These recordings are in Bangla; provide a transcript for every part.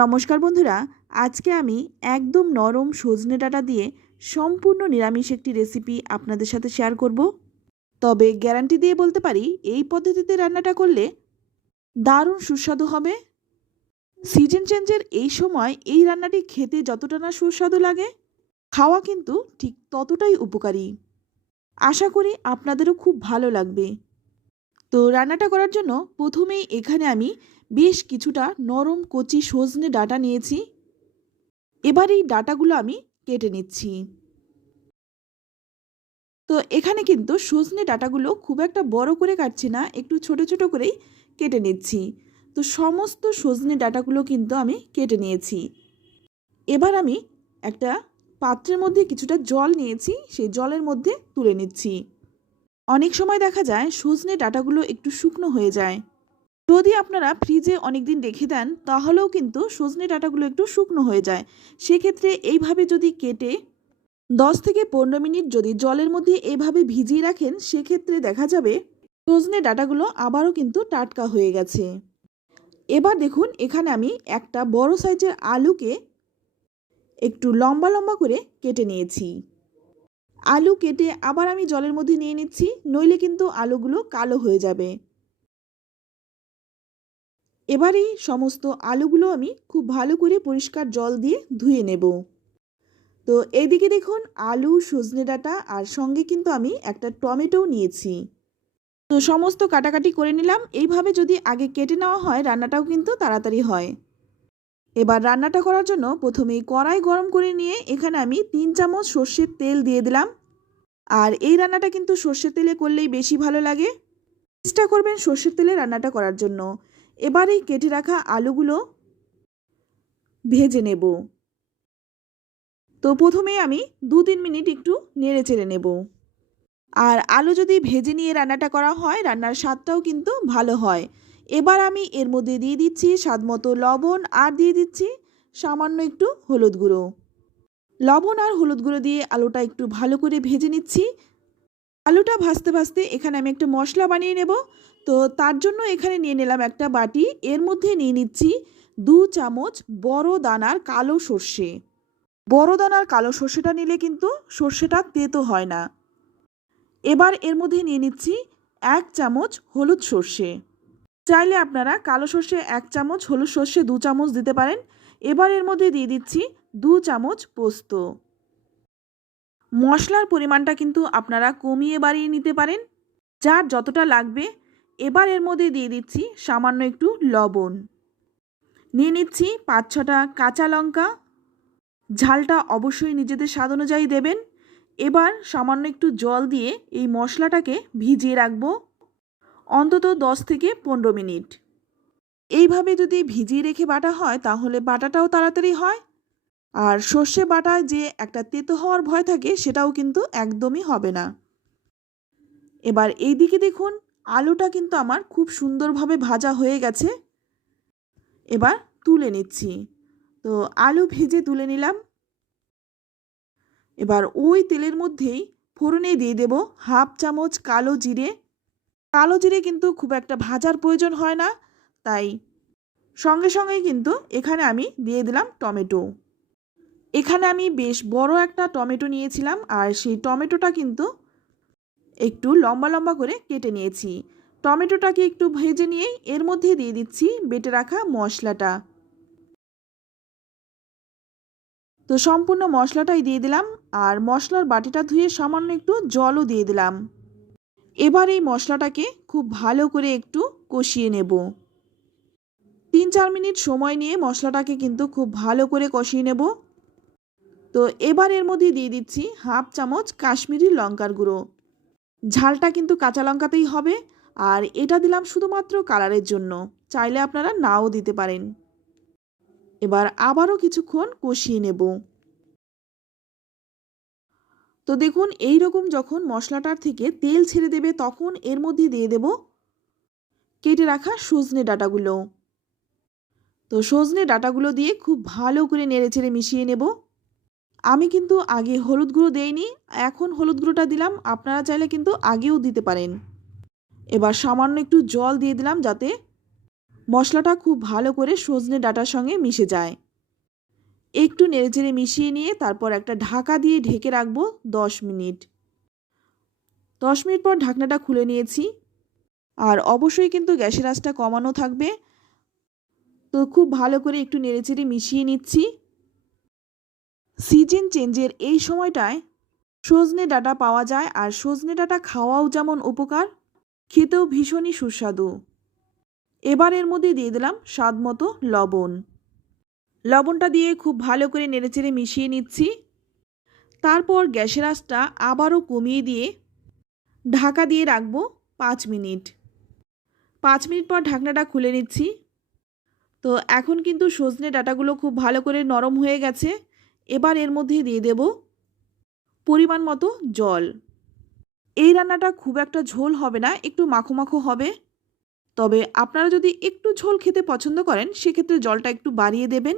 নমস্কার বন্ধুরা, আজকে আমি একদম নরম সজনে ডাঁটা দিয়ে সম্পূর্ণ নিরামিষ একটি রেসিপি আপনাদের সাথে শেয়ার করব। তবে গ্যারান্টি দিয়ে বলতে পারি, এই পদ্ধতিতে রান্নাটা করলে দারুণ সুস্বাদু হবে। সিজন চেঞ্জের এই সময় এই রান্নাটি খেতে যতটা না সুস্বাদু লাগে, খাওয়া কিন্তু ঠিক ততটাই উপকারী। আশা করি আপনাদেরও খুব ভালো লাগবে। তো রান্নাটা করার জন্য প্রথমেই এখানে আমি বেশ কিছুটা নরম কচি সজনে ডাটা নিয়েছি। এবার এই ডাটাগুলো আমি কেটে নিচ্ছি। তো এখানে কিন্তু সজনে ডাটাগুলো খুব একটা বড় করে কাটছি না, একটু ছোট ছোট করেই কেটে নিচ্ছি। তো সমস্ত সজনে ডাটাগুলো কিন্তু আমি কেটে নিয়েছি। এবার আমি একটা পাত্রের মধ্যে কিছুটা জল নিয়েছি, সেই জলের মধ্যে তুলে নিচ্ছি। অনেক সময় দেখা যায় সজনে ডাটাগুলো একটু শুকনো হয়ে যায়। যদি আপনারা ফ্রিজে অনেক দিন রেখে দেন, তাহলেও কিন্তু সজনে ডাঁটাগুলো একটু শুকনো হয়ে যায়। সেক্ষেত্রে এইভাবে যদি কেটে দশ থেকে পনেরো মিনিট যদি জলের মধ্যে এভাবে ভিজিয়ে রাখেন, সেক্ষেত্রে দেখা যাবে সজনে ডাঁটাগুলো আবারও কিন্তু টাটকা হয়ে গেছে। এবার দেখুন, এখানে আমি একটা বড় সাইজের আলুকে একটু লম্বা লম্বা করে কেটে নিয়েছি। আলু কেটে আবার আমি জলের মধ্যে নিয়ে নিচ্ছি, নইলে কিন্তু আলুগুলো কালো হয়ে যাবে। এবার এই সমস্ত আলুগুলো আমি খুব ভালো করে পরিষ্কার জল দিয়ে ধুয়ে নেব। তো এইদিকে দেখুন, আলু, সজনে ডাঁটা আর সঙ্গে কিন্তু আমি একটা টমেটোও নিয়েছি। তো সমস্ত কাটাকাটি করে নিলাম। এইভাবে যদি আগে কেটে নেওয়া হয়, রান্নাটাও কিন্তু তাড়াতাড়ি হয়। এবার রান্নাটা করার জন্য প্রথমেই কড়াই গরম করে নিয়ে এখানে আমি তিন চামচ সর্ষের তেল দিয়ে দিলাম। আর এই রান্নাটা কিন্তু সর্ষের তেলে করলেই বেশি ভালো লাগে। চেষ্টা করবেন সর্ষের তেলে রান্নাটা করার জন্য। এবার এই কেটে রাখা আলুগুলো ভেজে নেব। তো প্রথমে আমি দু তিন মিনিট একটু নেড়ে চেড়ে নেব। আর আলু যদি ভেজে নিয়ে রান্নাটা করা হয়, রান্নার স্বাদটাও কিন্তু ভালো হয়। এবার আমি এর মধ্যে দিয়ে দিচ্ছি স্বাদ মতো লবণ আর দিয়ে দিচ্ছি সামান্য একটু হলুদ গুঁড়ো। লবণ আর হলুদ গুঁড়ো দিয়ে আলুটা একটু ভালো করে ভেজে নিচ্ছি। আলুটা ভাজতে ভাজতে এখানে আমি একটা মশলা বানিয়ে নেব। তো তার জন্য এখানে নিয়ে নিলাম একটা বাটি। এর মধ্যে নিয়ে নিচ্ছি দু চামচ বড় দানার কালো সর্ষে। বড় দানার কালো সর্ষেটা নিলে কিন্তু সর্ষেটা তেতো হয় না। এবার এর মধ্যে নিয়ে নিচ্ছি এক চামচ হলুদ সর্ষে। চাইলে আপনারা কালো সর্ষে এক চামচ, হলুদ সর্ষে দু চামচ দিতে পারেন। এবার এর মধ্যে দিয়ে দিচ্ছি দু চামচ পোস্ত। মশলার পরিমাণটা কিন্তু আপনারা কমিয়ে বাড়িয়ে নিতে পারেন। যার যতটা লাগবে, এবার এর মধ্যে দিয়ে দিচ্ছি সামান্য একটু লবণ। নিয়ে নিচ্ছি পাঁচ ছটা কাঁচা লঙ্কা। ঝালটা অবশ্যই নিজেদের স্বাদ অনুযায়ী দেবেন। এবার সামান্য একটু জল দিয়ে এই মশলাটাকে ভিজিয়ে রাখব অন্তত দশ থেকে পনেরো মিনিট। এইভাবে যদি ভিজিয়ে রেখে বাটা হয়, তাহলে বাটাটাও তাড়াতাড়ি হয়। আর সর্ষে বাটায় যে একটা তেতো হওয়ার ভয় থাকে, সেটাও কিন্তু একদমই হবে না। এবার এই দিকে দেখুন, আলুটা কিন্তু আমার খুব সুন্দরভাবে ভাজা হয়ে গেছে। এবার তুলে নিচ্ছি। তো আলু ভেজে তুলে নিলাম। এবার ওই তেলের মধ্যেই ফোড়নে দিয়ে দেব হাফ চামচ কালো জিরে। কালো জিরে কিন্তু খুব একটা ভাজার প্রয়োজন হয় না, তাই সঙ্গে সঙ্গেই কিন্তু এখানে আমি দিয়ে দিলাম টমেটো। এখানে আমি বেশ বড় একটা টমেটো নিয়েছিলাম, আর সেই টমেটোটা কিন্তু একটু লম্বা লম্বা করে কেটে নিয়েছি। টমেটোটাকে একটু ভেজে নিয়েই এর মধ্যে দিয়ে দিচ্ছি বেটে রাখা মশলাটা। তো সম্পূর্ণ মশলাটাই দিয়ে দিলাম, আর মশলার বাটিটা ধুয়ে সামান্য একটু জলও দিয়ে দিলাম। এবার এই মশলাটাকে খুব ভালো করে একটু কষিয়ে নেব। তিন চার মিনিট সময় নিয়ে মশলাটাকে কিন্তু খুব ভালো করে কষিয়ে নেব। তো এবার এর মধ্যে দিয়ে দিচ্ছি হাফ চামচ কাশ্মীরি লঙ্কার গুঁড়ো। ঝালটা কিন্তু কাঁচা লঙ্কাতেই হবে, আর এটা দিলাম শুধুমাত্র কালারের জন্য, চাইলে আপনারা নাও দিতে পারেন। এবার আবারও কিছুক্ষণ কষিয়ে নেব। তো দেখুন, এই রকম যখন মশলাটার থেকে তেল ছেড়ে দেবে তখন এর মধ্যে দিয়ে দেব কেটে রাখা সজনে ডাটাগুলো। তো সজনে ডাটাগুলো দিয়ে খুব ভালো করে নেড়ে চেড়ে মিশিয়ে নেব। আমি কিন্তু আগে হলুদ গুঁড়ো দেইনি, এখন হলুদ গুঁড়োটা দিলাম, আপনারা চাইলে কিন্তু আগেও দিতে পারেন। এবার সামান্য একটু জল দিয়ে দিলাম যাতে মশলাটা খুব ভালো করে সজনে ডাটার সঙ্গে মিশে যায়। একটু নেড়েচেড়ে মিশিয়ে নিয়ে তারপর একটা ঢাকা দিয়ে ঢেকে রাখব দশ মিনিট। দশ মিনিট পর ঢাকনাটা খুলে নিয়েছি। আর অবশ্যই কিন্তু গ্যাসের আঁচটা কমানো থাকবে। তো খুব ভালো করে একটু নেড়েচেড়ে মিশিয়ে নিচ্ছি। সিজন চেঞ্জের এই সময়টায় সজনে ডাটা পাওয়া যায় আর সজনে ডাটা খাওয়াও যেমন উপকার, খেতেও ভীষণই সুস্বাদু। এবার এর মধ্যে দিয়ে দিলাম স্বাদ মতো লবণ। লবণটা দিয়ে খুব ভালো করে নেড়েচেড়ে মিশিয়ে নিচ্ছি। তারপর গ্যাসের আঁচটা আবারও কমিয়ে দিয়ে ঢাকা দিয়ে রাখব পাঁচ মিনিট। পাঁচ মিনিট পর ঢাকনাটা খুলে নিচ্ছি। তো এখন কিন্তু সজনে ডাটাগুলো খুব ভালো করে নরম হয়ে গেছে। এবার এর মধ্যে দিয়ে দেব পরিমাণ মতো জল। এই রান্নাটা খুব একটা ঝোল হবে না, একটু মাখো মাখো হবে। তবে আপনারা যদি একটু ঝোল খেতে পছন্দ করেন, সেক্ষেত্রে জলটা একটু বাড়িয়ে দেবেন।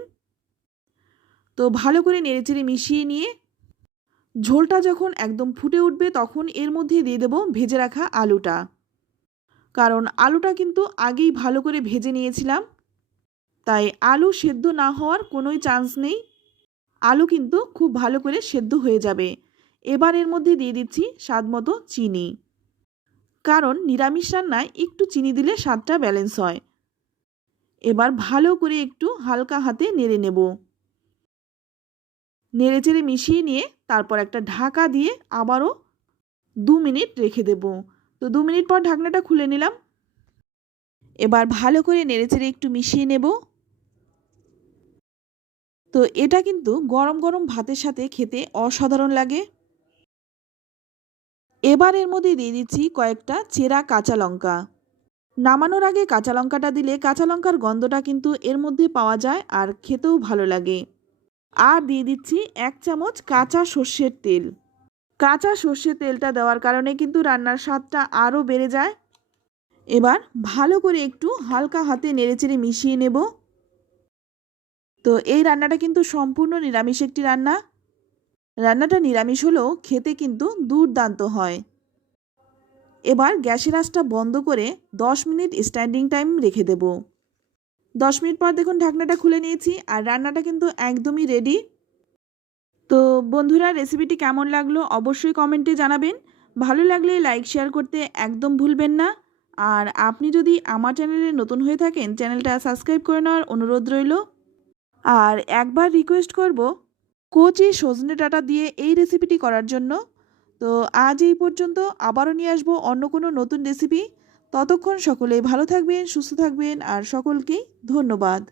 তো ভালো করে নেড়েচেড়ে মিশিয়ে নিয়ে ঝোলটা যখন একদম ফুটে উঠবে, তখন এর মধ্যে দিয়ে দেব ভেজে রাখা আলুটা। কারণ আলুটা কিন্তু আগেই ভালো করে ভেজে নিয়েছিলাম। তাই আলু সেদ্ধ না হওয়ার কোনোই চান্স নেই। আলু কিন্তু খুব ভালো করে সেদ্ধ হয়ে যাবে। এবার এর মধ্যে দিয়ে দিচ্ছি স্বাদ মতো চিনি। কারণ নিরামিষ রান্নায় একটু চিনি দিলে স্বাদটা ব্যালেন্স হয়। এবার ভালো করে একটু হালকা হাতে নেড়ে নেব। নেড়ে চেড়ে মিশিয়ে নিয়ে তারপর একটা ঢাকা দিয়ে আবারও দু মিনিট রেখে দেব। তো দু মিনিট পর ঢাকনাটা খুলে নিলাম। এবার ভালো করে নেড়ে চেড়ে একটু মিশিয়ে নেব। তো এটা কিন্তু গরম গরম ভাতের সাথে খেতে অসাধারণ লাগে। এবার এর মধ্যে দিয়ে দিচ্ছি কয়েকটা চেরা কাঁচা লঙ্কা। নামানোর আগে কাঁচা লঙ্কাটা দিলে কাঁচা লঙ্কার গন্ধটা কিন্তু এর মধ্যে পাওয়া যায় আর খেতেও ভালো লাগে। আর দিয়ে দিচ্ছি এক চামচ কাঁচা সর্ষের তেল। কাঁচা সর্ষের তেলটা দেওয়ার কারণে কিন্তু রান্নার স্বাদটা আরও বেড়ে যায়। এবার ভালো করে একটু হালকা হাতে নেড়েচেড়ে মিশিয়ে নেব। তো এই রান্নাটা কিন্তু সম্পূর্ণ নিরামিষ একটি রান্না। রান্নাটা নিরামিষ হলেও খেতে কিন্তু দুর্দান্ত হয়। এবার গ্যাসের আঁচটা বন্ধ করে দশ মিনিট স্ট্যান্ডিং টাইম রেখে দেব। দশ মিনিট পর দেখুন ঢাকনাটা খুলে নিয়েছি আর রান্নাটা কিন্তু একদমই রেডি তো বন্ধুরা রেসিপিটি কেমন লাগল অবশ্যই কমেন্টে জানাবেন। ভালো লাগলে লাইক শেয়ার করতে একদম ভুলবেন না। আর আপনি যদি আমার চ্যানেলে নতুন হয়ে থাকেন চ্যানেলটা সাবস্ক্রাইব করে নেওয়ার অনুরোধ রইল। আর একবার রিকোয়েস্ট করব কোচি সজনে ডাটা দিয়ে এই রেসিপিটি করার জন্য। তো আজ এই পর্যন্ত আবারও নিয়ে আসব অন্য কোনো নতুন রেসিপি ততক্ষণ সকলেই ভালো থাকবেন, সুস্থ থাকবেন, আর সকলকেই ধন্যবাদ।